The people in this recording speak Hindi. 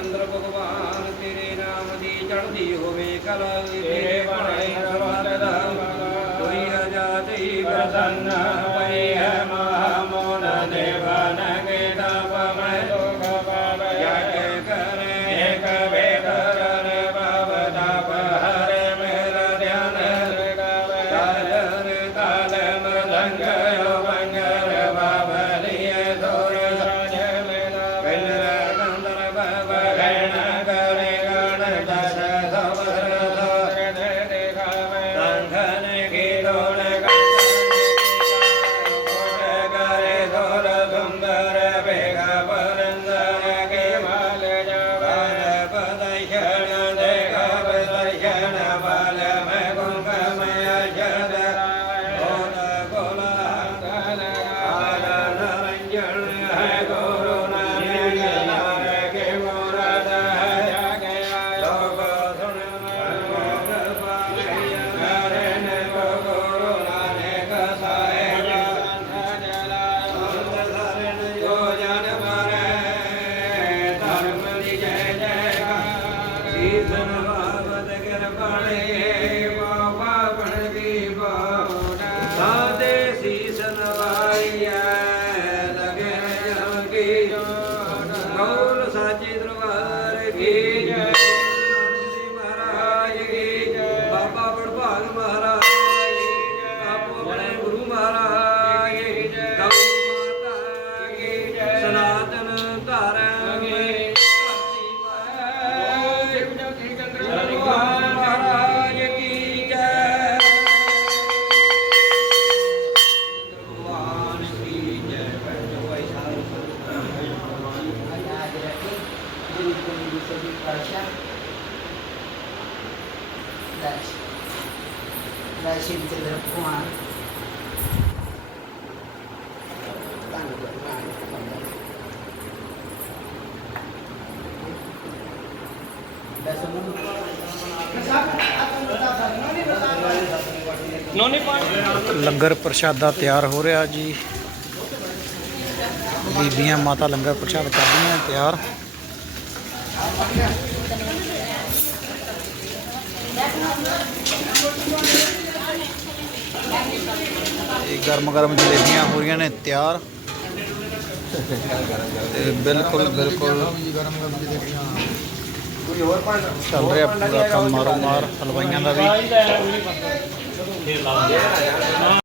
चंद्र भगवान तेरे नाम दी चढ़ती हो वे कल। तेरे बनाई सर्वदा कोई अजात ही प्रसन्न। மலை Jadi Raja Raj Raja Chandra Kumar ਲੰਗਰ ਪ੍ਰਸ਼ਾਦਾ ਤਿਆਰ ਹੋ ਰਿਹਾ ਜੀ ਬੀਬੀਆਂ ਮਾਤਾ ਲੰਗਰ ਪ੍ਰਸ਼ਾਦ ਕਰ ਰਹੀਆਂ ਤਿਆਰ गर्म गर्म जलेबियाँ हो रही ने तैयार बिल्कुल बिल्कुल चल रहा पूरा मारो मार हलवाइया का भी